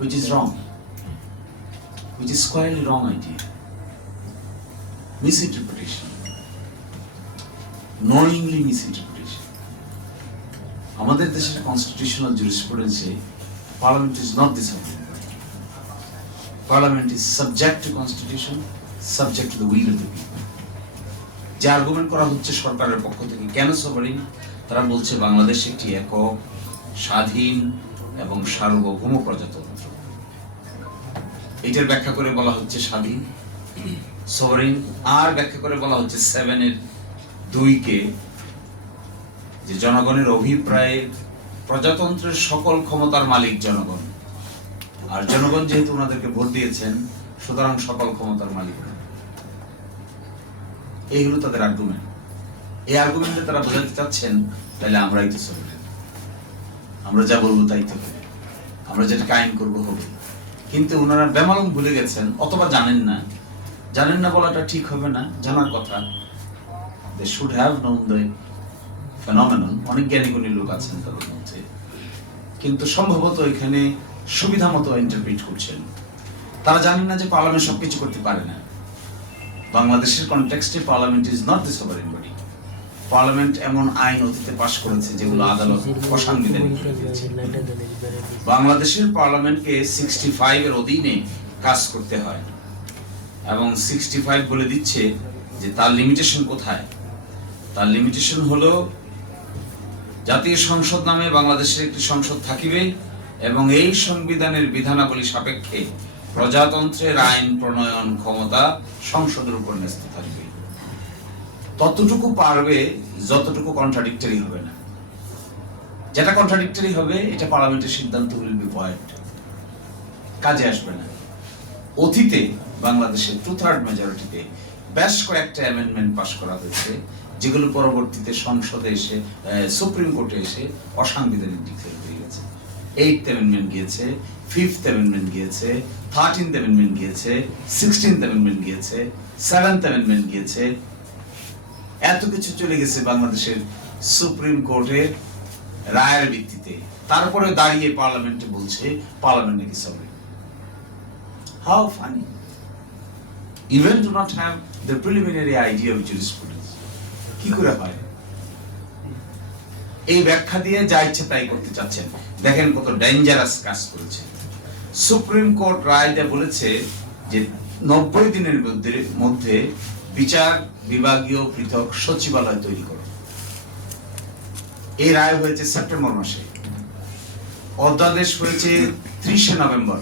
which is wrong, which is squarely wrong idea. Misinterpretation, knowingly misinterpretation. আমাদের দেশের constitutional জুরিসপ্রুডেন্সে parliament is not the sovereign body. Parliament is subject to constitution, subject to the will of the people. যে argument করা হচ্ছে সরকারের পক্ষ থেকে কেন সভারেন, তারা বলছে বাংলাদেশ একটি একক, স্বাধীন এবং সার্বভৌম প্রজাতন্ত্র। এটার ব্যাখ্যা করে বলা হচ্ছে স্বাধীন, সভারেন, আর ব্যাখ্যা করে বলা হচ্ছে 7-2 যে জনগণের অভিপ্রায়ে প্রজাতন্ত্রের সকল ক্ষমতার মালিক জনগণ, আর জনগণ যেহেতু ওনাদেরকে ভোট দিয়েছেন সুতরাং সকল ক্ষমতার মালিক। এই হলো তাদের আর্গুমেন্ট। এই আর্গুমেন্টে তারা বোঝাতে চাচ্ছেন তাহলে আমরাই তো সভারেন, আমরা যা বলবো তাই তো হবে, আমরা যেটা আইন করবো হবে। কিন্তু ওনারা বেমালুম ভুলে গেছেন অথবা জানেন না বলাটা ঠিক হবে না, জানার কথা। they should have known the phenomenon. অনেক জ্ঞানী লোক আছেন তাদের মধ্যে, কিন্তু সম্ভবত এখানে সুবিধা মতো ইন্টারপ্রিট করছেন। তারা জানেন না যে পার্লামেন্ট সবকিছু করতে পারে না। বাংলাদেশের কনটেক্সটে parliament is not the sovereign body. Parliament এমন আইন অতীতে পাশ করেছে যেগুলো আদালত অসাংবিধানিক। বাংলাদেশের পার্লামেন্টকে 65 এর অধীনে কাজ করতে হয় এবং 65 বলে দিচ্ছে যে তার লিমিটেশন কোথায়। তার লিমিটেশন হলো জাতীয় সংসদ নামে বাংলাদেশের একটি সংসদ থাকিবে এবং এই সংবিধানের বিধানাবলী সাপেক্ষে প্রজাতন্ত্রের আইন প্রণয়ন ক্ষমতা সংসদের উপর ন্যস্ত থাকবে। ততটুকু পারবে যতটুকু কন্ট্রাডিক্টরি হবে না। যেটা কন্ট্রাডিক্টরি হবে এটা পার্লামেন্টের সিদ্ধান্ত উইল বি ভয়েড, কাজে আসবে না। অতীতে বাংলাদেশের 2/3 মেজরিটিতে বেশ কয়েকটা অ্যামেন্ডমেন্ট পাস করা হয়েছে যেগুলো পরবর্তীতে সংসদে এসে সুপ্রিম কোর্টে এসে অসাংবিধানিক ডিক্লেয়ার হয়ে গেছে। 8th অ্যামেন্ডমেন্ট গিয়েছে, 5th অ্যামেন্ডমেন্ট গিয়েছে, 13th অ্যামেন্ডমেন্ট গিয়েছে, 16th অ্যামেন্ডমেন্ট গিয়েছে, 7th অ্যামেন্ডমেন্ট গিয়েছে। এত কিছু চলে গেছে বাংলাদেশের সুপ্রিম কোর্টের রায়ের ভিত্তিতে। তারপরে দাঁড়িয়ে পার্লামেন্টে বলছে পার্লামেন্ট নাকি sovereign. How funny. Even do not have the preliminary idea of jurisprudence. কি করে হয়? এই ব্যাখ্যা দিয়ে যা ইচ্ছে তাই করতে চাচ্ছেন। দেখেন কত ডেঞ্জারাস কাজ করেছে। সুপ্রিম কোর্ট রায় দিয়ে বলেছে যে 90 দিনের মধ্যে বিচার বিভাগীয় পৃথক সচিবালয় তৈরি করো। এই রায় হয়েছে সেপ্টেম্বর মাসে, অধ্যাদেশ হয়েছে 30 নভেম্বর।